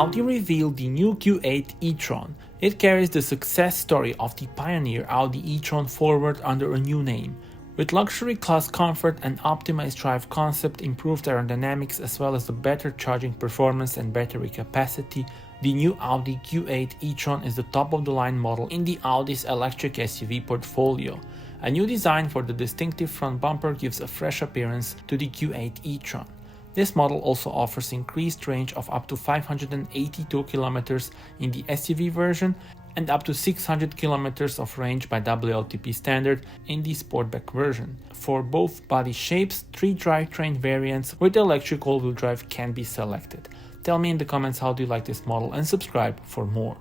Audi revealed the new Q8 e-tron. It carries the success story of the pioneer Audi e-tron forward under a new name. With luxury class comfort and optimized drive concept, improved aerodynamics as well as the better charging performance and battery capacity, the new Audi Q8 e-tron is the top-of-the-line model in the Audi's electric SUV portfolio. A new design for the distinctive front bumper gives a fresh appearance to the Q8 e-tron. This model also offers increased range of up to 582 km in the SUV version and up to 600 km of range by WLTP standard in the Sportback version. For both body shapes, 3 drivetrain variants with electric all-wheel drive can be selected. Tell me in the comments how do you like this model and subscribe for more.